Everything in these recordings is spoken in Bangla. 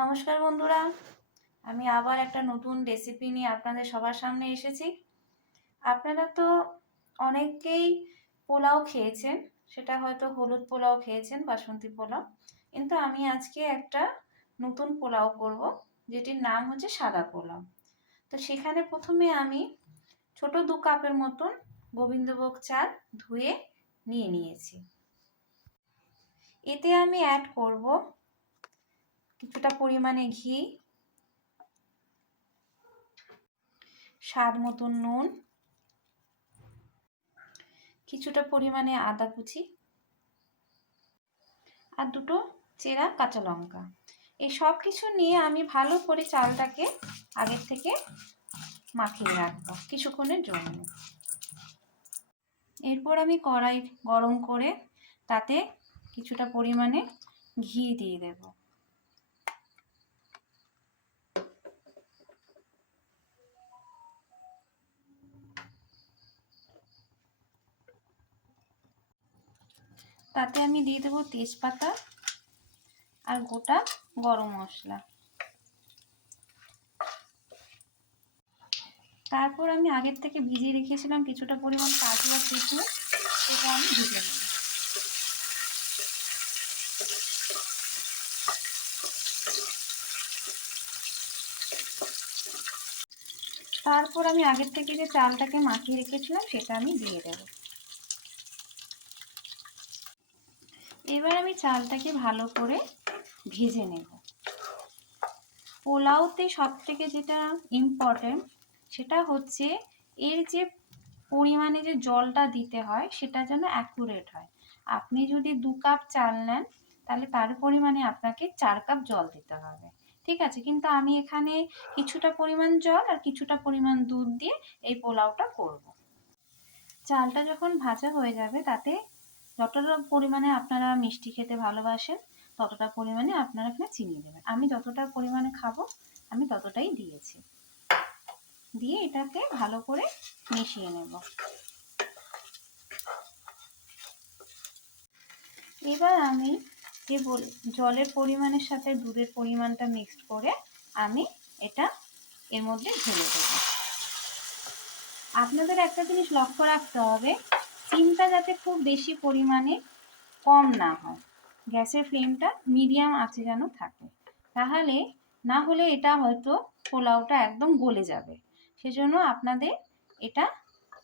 নমস্কার বন্ধুরা, আমি আবার একটা নতুন রেসিপি নিয়ে আপনাদের সবার সামনে এসেছি। আপনারা তো অনেকেই পোলাও খেয়েছেন, সেটা হয়তো হলুদ পোলাও খেয়েছেন, বাসন্তী পোলাও। কিন্তু আমি আজকে একটা নতুন পোলাও করব, যেটির নাম হচ্ছে সাদা পোলাও। তো সেখানে প্রথমে আমি ছোট 2 কাপের মতন গোবিন্দভোগ চাল ধুয়ে নিয়েছি। এতে আমি অ্যাড করব কিছুটা পরিমাণে ঘি, স্বাদ মতন নুন, কিছুটা পরিমাণে আদা কুচি আর 2টো চেরা কাঁচা লঙ্কা। এই সব কিছু নিয়ে আমি ভালো করে চালটাকে আগের থেকে মাখিয়ে রাখবো কিছুক্ষণের জন্য। এরপর আমি কড়াই গরম করে তাতে কিছুটা পরিমাণে ঘি দিয়ে দেব। তাতে আমি দিয়ে দেবো তেজপাতা আর গোটা গরম মশলা। তারপর আমি আগের থেকে ভিজিয়ে রেখেছিলাম কিছুটা পরিমাণ কাজু আর কিশমিশ, সেটা আমি ভেজে নেব। তারপর আমি আগের থেকে যে চালটাকে মাখিয়ে রেখেছিলাম সেটা আমি দিয়ে দেব। এবার আমি চালটাকে ভালো করে ভেজে নেব। পোলাওতে সবথেকে যেটা ইম্পর্টেন্ট সেটা হচ্ছে এর যে পরিমাণে যে জলটা দিতে হয় সেটা যেন অ্যাকুরেট হয়। আপনি যদি 2 কাপ চাল নেন তাহলে তার পরিমাণে আপনাকে 4 কাপ জল দিতে হবে, ঠিক আছে? কিন্তু আমি এখানে কিছুটা পরিমাণ জল আর কিছুটা পরিমাণ দুধ দিয়ে এই পোলাওটা করব। চালটা যখন ভাজা হয়ে যাবে তাতে যতটা পরিমাণে আপনারা মিষ্টি খেতে ভালোবাসেন ততটা পরিমাণে আপনারা এখানে চিনি দেবেন। আমি যতটা পরিমাণে খাবো আমি ততটাই দিয়েছি। দিয়ে এটাকে ভালো করে মিশিয়ে নেব। এবার আমি যে জলের পরিমাণের সাথে দুধের পরিমাণটা মিক্সড করে আমি এটা এর মধ্যে ঢেলে দেব। আপনাদের একটা জিনিস লক্ষ্য রাখতে হবে, চিনিটা যাতে খুব বেশি পরিমাণে কম না হয়, গ্যাসের ফ্লেমটা মিডিয়াম আঁচে যেন থাকে, তাহলে না হলে এটা হয়তো পোলাওটা একদম গলে যাবে। সেজন্য আপনাদের এটা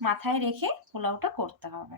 মাথায় রেখে পোলাওটা করতে হবে।